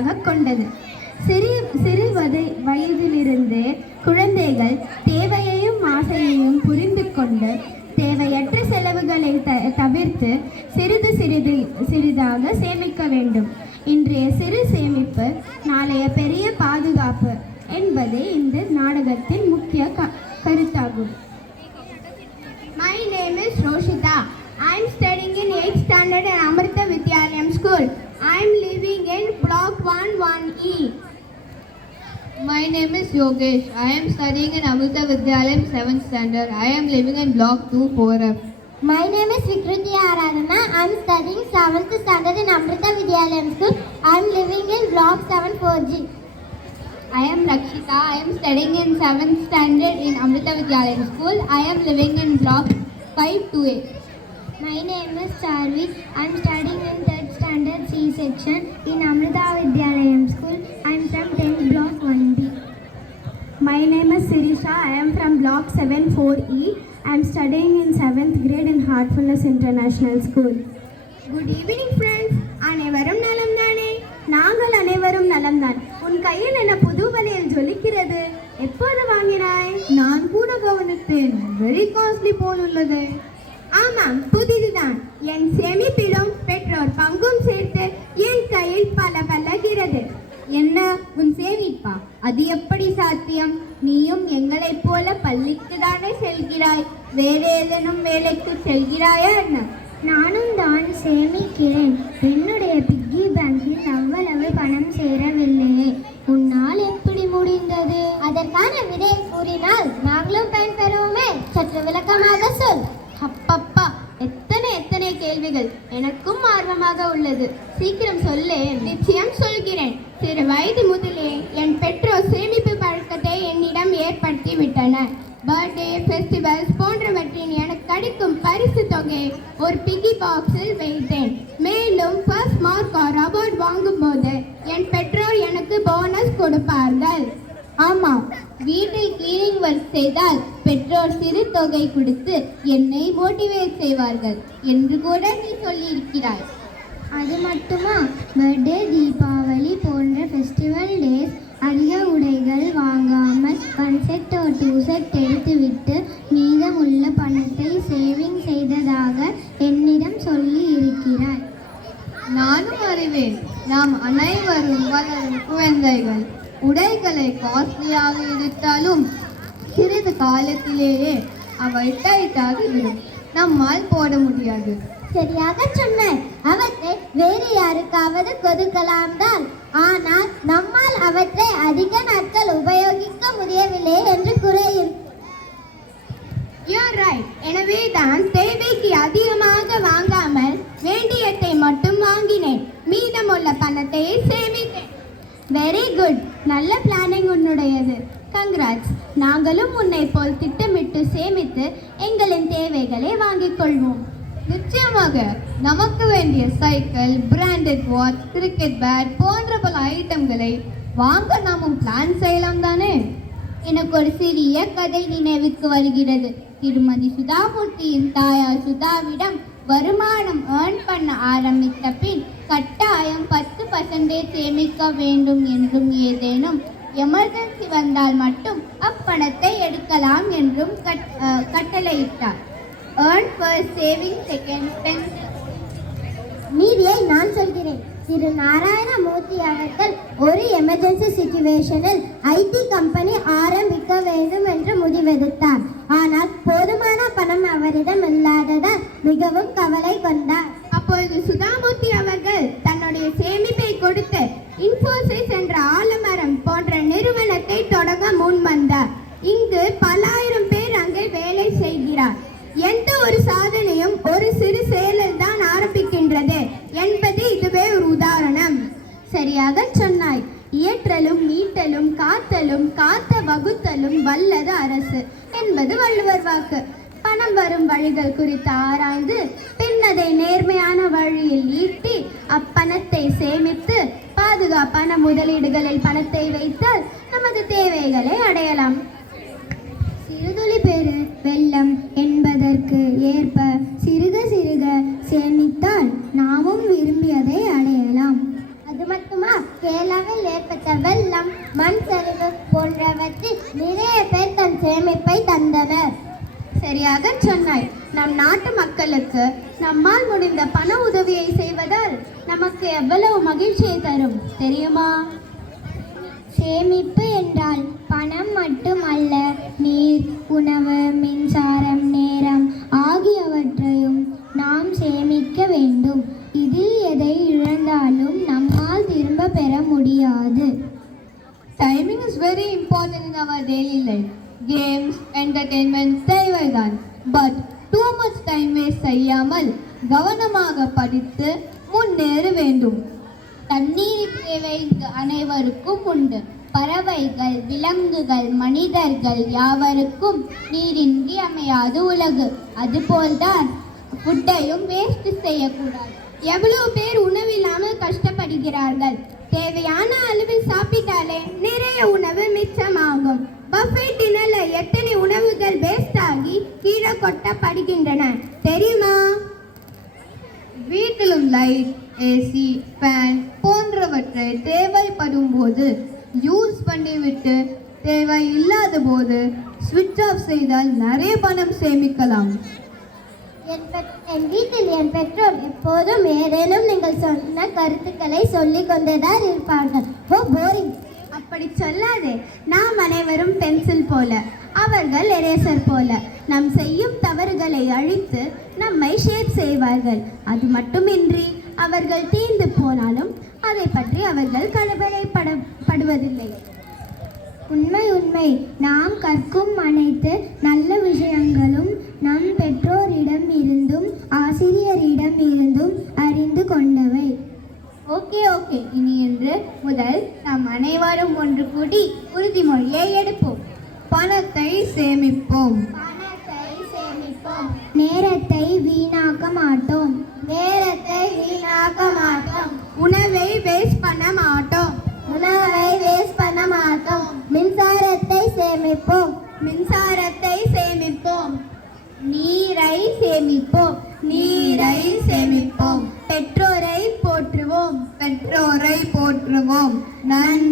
நோக்கமாக கொண்டது. சிறு வயதிலிருந்தே குழந்தைகள் தேவையையும் ஆசையையும் புரிந்து கொண்டு தேவையற்ற செலவுகளை தவிர்த்து சிறிதாக சேமிக்க வேண்டும். இன்றைய சிறு சேமிப்பு நாளைய பெரிய பாதுகாப்பு என்பதே இந்த நாடகத்தின் முக்கிய கருத்தாகும். My name is Roshita. I am studying in 8th standard in Amrita Vidyalayam School. I am living in block 11E. My name is Yogesh. I am studying in Amrita Vidyalayam 7th standard. I am living in block 24F. My name is Vikriti Aradhana. I am studying 7th standard in Amrita Vidyalayam School. I am living in block 74G. I am Rakshita. I am studying in 7th standard in Amrita Vidyalayam School. I am living in block 528. My name is Charvi. I am studying in 3rd standard C section in Amrita Vidyalayam School. I am from 10th block 1B. My name is Sirisha. I am from block 74E. I am studying in 7th grade in Heartfulness International School. Good evening friends. அனைவரும் நலம் தானே? நாங்கள் அனைவரும் நலம்தான். உன் கையில் என்ன புது வளையல் ஜொலிக்கிறது? எப்போது வாங்கினாய்? நான் கூட கவனித்தேன். வெரி காஸ்ட்லி போல் உள்ளது. ஆமாம், புதிதுதான். என் சேமிப்பிலும் பெற்றோர் பங்கும் சேர்த்து என் கையில் பலகிறது. என்ன உன் சேமிப்பா? அது எப்படி சாத்தியம்? நீயும் எங்களைப் போல பள்ளிக்கு தானே செல்கிறாய். வேறு ஏதேனும் வேலைக்கு செல்கிறாயா என்ன? நானும் தான் சேமிக்கிறேன். என்னுடைய பிக்கி பேங்கில் அவ்வளவு பணம் சேரவில்லையே. உன்னால் எப்படி முடிந்தது? அதற்கான விடை கூறினால் நாங்களும் பயன்பெறுவோமே. சற்று விளக்கமாக சொல். அப்பப்பா, எத்தனை கேள்விகள். எனக்கும் ஆர்வமாக உள்ளது. சீக்கிரம் சொல்லே. நிச்சயம் சொல்கிறேன். சிறு வயது முதலே என் பெற்றோர் சேமிப்பு பழக்கத்தை என்னிடம் ஏற்படுத்தி விட்டனர். பர்த்டே, ஃபெஸ்டிவல்ஸ் போன்றவற்றின் எனக்கு கிடைக்கும் பரிசு தொகையை ஒரு பிகி பாக்ஸில் வைத்தேன். மேலும் ஃபர்ஸ்ட் மார்க் ஆர் அவார்ட் வாங்கும்போது என் பெற்றோர் எனக்கு போனஸ் கொடுப்பார்கள். ஆமாம், வீட்டில் கிளீனிங் ஒர்க் செய்தால் பெற்றோர் சிறு தொகை கொடுத்து என்னை மோட்டிவேட் செய்வார்கள் என்று கூட நீ சொல்லியிருக்கிறாய். அது மட்டுமா? பர்த்டே, தீபாவளி போன்ற ஃபெஸ்டிவல் டேஸ் அதிக உடைகள் வாங்காமல் 1 செட் or 2 செட் எடுத்துவிட்டு மீதமுள்ள பணத்தை சேவிங் செய்ததாக என்னிடம் சொல்லி இருக்கிறாய். நானும் அறிவேன். நாம் அனைவரும் வளரும் குழந்தைகள். உடைகளை காஸ்ட்லியாக எடுத்தாலும் சிறிது காலத்திலேயே அவை டைட்டாகிவிடும். நம்மால் போட முடியாது. சரியாக சொன்னாய். அவற்றை வேறு யாருக்காவது கொடுக்கலாம் தான். ஆனால் நம்மால் அவற்றை அதிக நாட்கள் உபயோகிக்க முடியவில்லை என்று குறையும். You're right. எனவே தான் தேவைக்கு அதிகமாக வாங்காமல் வேண்டியதை மட்டும் வாங்கினேன். மீதமுள்ள பணத்தை சேமித்தேன். Very good. நல்ல பிளானிங் உன்னுடையது. கங்க்ராட்ஸ். நாங்களும் உன்னை போல் திட்டமிட்டு சேமித்து எங்களின் தேவைகளை வாங்கிக் கொள்வோம். நிச்சயமாக. நமக்கு வேண்டிய cycle, branded watch, cricket bat போன்ற பல ஐட்டம்களை வாங்க நாமும் பிளான் செய்யலாம் தானே? எனக்கு ஒரு சிறிய கதை நினைவுக்கு வருகிறது. திருமதி சுதாமூர்த்தியின் தாயார் சுதாவிடம் வருமானம் ஏர்ன் பண்ண ஆரம்பித்த பின் கட்டாயம் 10% சேமிக்க வேண்டும் என்றும் ஏதேனும் எமர்ஜென்சி வந்தால் மட்டும் அப்பணத்தை எடுக்கலாம் என்றும் கட்டளையிட்டார். Earn first, saving second, spend. மீதியை நான் சொல்கிறேன். திரு நாராயணமூர்த்தி அவர்கள் ஒரு எமர்ஜென்சி சிச்சுவேஷனில் ஐடி கம்பெனி ஆரம்பிக்க வேண்டும் என்று முடிவெடுத்தார். ஆனால் போதுமான பணம் அவரிடம் இல்லாததால் மிகவும் கவலை கொண்டார். அப்பொழுது சுதாமூர்த்தி அவர்கள் தன்னுடைய சேமிப்பை கொடுத்து இன்ஃபோசிஸ் என்ற ஆலமரம் போன்ற நிறுவனத்தை தொடங்க முன் வந்தார். இங்கு பல்லாயிரம் பேர் அங்கே வேலை செய்கிறார். எந்த ஒரு சாதனையும் ஒரு சிறு செயலில் தான் ஆரம்பிக்கின்றது என்பது இதுவே ஒரு உதாரணம். சரியாக சொன்னாய். இயற்றலும் மீட்டலும் காத்தலும் காத்த வகுத்தலும் வல்லது அரசு என்பது வள்ளுவர் வாக்கு. பணம் வரும் வழிகள் குறித்து ஆராய்ந்து பின் அதை நேர்மையான வழியில் ஈட்டி அப்பணத்தை சேமித்து பாதுகாப்பான முதலீடுகளில் பணத்தை வைத்தால் நமது தேவைகளை அடையலாம். சிறுதுளி பெரு வெள்ளம் என்பதற்கு ஏற்ப சிறுக சேமித்தால் நாமும் விரும்பியதை அடையலாம். அது மட்டுமா? கேரளா இந்த வெள்ளம், மண் சரிவு போன்றவற்றில் நிறைய பேர் தன் சேமிப்பை தந்தனர். சரியாக சொன்னாய். நம் நாட்டு மக்களுக்கு நம்மால் முடிந்த பண உதவியை செய்வதால் நமக்கு எவ்வளவு மகிழ்ச்சியை தரும் தெரியுமா? சேமிப்பு என்றால் பணம் மட்டுமல்ல, நீர், உணவு, மின்சாரம், நேரம் ஆகியவற்றையும் நாம் சேமிக்க வேண்டும். இதில் எதை இழந்தாலும் நம்மால் திரும்ப பெற முடியாது. Timing is very important in our daily life. Games, entertainment தேவைதான். But too much time waste செய்யாமல் கவனமாக படித்து முன்னேற வேண்டும். தண்ணீர் தேவை அனைவருக்கும் உண்டு. பறவைகள், விலங்குகள், மனிதர்கள் யாவருக்கும் நீரின்றி அமையாது உலகு. அதுபோல்தான் ஃபுட்டையும் வேஸ்ட் செய்யக்கூடாது. எவ்வளவு பேர் உணவில்லாமல் கஷ்டப்படுகிறார்கள். தேவையான அளவில் சாப்பிட்டாலே நிறைய உணவு மிச்சமாகும். பஃபெட் டின்னர்ல எத்தனை உணவுகள் வேஸ்ட் ஆகி கீழே கொட்டப்படுகின்றன தெரியுமா? வீட்டிலும் லைட், ஏசி, ஃபேன் போன்றவற்றை தேவைப்படும் போது யூஸ் பண்ணிவிட்டு தேவை இல்லாத போது ஸ்விட்ச் ஆஃப் செய்தால் நிறைய பணம் சேமிக்கலாம். என் வீட்டில் என் பெற்றோர் எப்போதும் ஏதேனும் நீங்கள் சொன்ன கருத்துக்களை சொல்லிக் கொண்டேதான் இருப்பார்கள். ஓ போரிங். அப்படி சொல்லாதே. நாம் அனைவரும் பென்சில் போல, அவர்கள் எரேசர் போல. நாம் செய்யும் தவறுகளை அழித்து நம்மை ஷேப் செய்வார்கள். அது மட்டுமின்றி அவர்கள் தீர்ந்து போனாலும் அதை பற்றி அவர்கள் கவலைப்படுவதில்லை. உண்மை உண்மை. நாம் கற்கும் அனைத்து நல்ல விஷயங்களும் நம் பெற்றோரிடம் இருந்தும் ஆசிரியரிடம் இருந்தும் அறிந்து கொண்டவை. ஓகே, இனி இன்று முதல் நாம் அனைவரும் ஒன்று கூடி உறுதிமொழியை எடுப்போம். பணத்தை சேமிப்போம். பணத்தை சேமிப்போம். நேரத்தை வீணாக்க மாட்டோம். நேரத்தை வீணாக்க மாட்டோம். உணவை வேஸ்ட் பண்ண மாட்டோம். உணவை வேஸ்ட் பண்ண மாட்டோம். மின்சாரத்தை சேமிப்போம். மின்சாரத்தை சேமிப்போம். நீரை சேமிப்போம். நீரை சேமிப்போம். பெற்றோரை போற்றுவோம். பெற்றோரை போற்றுவோம். நன்றி.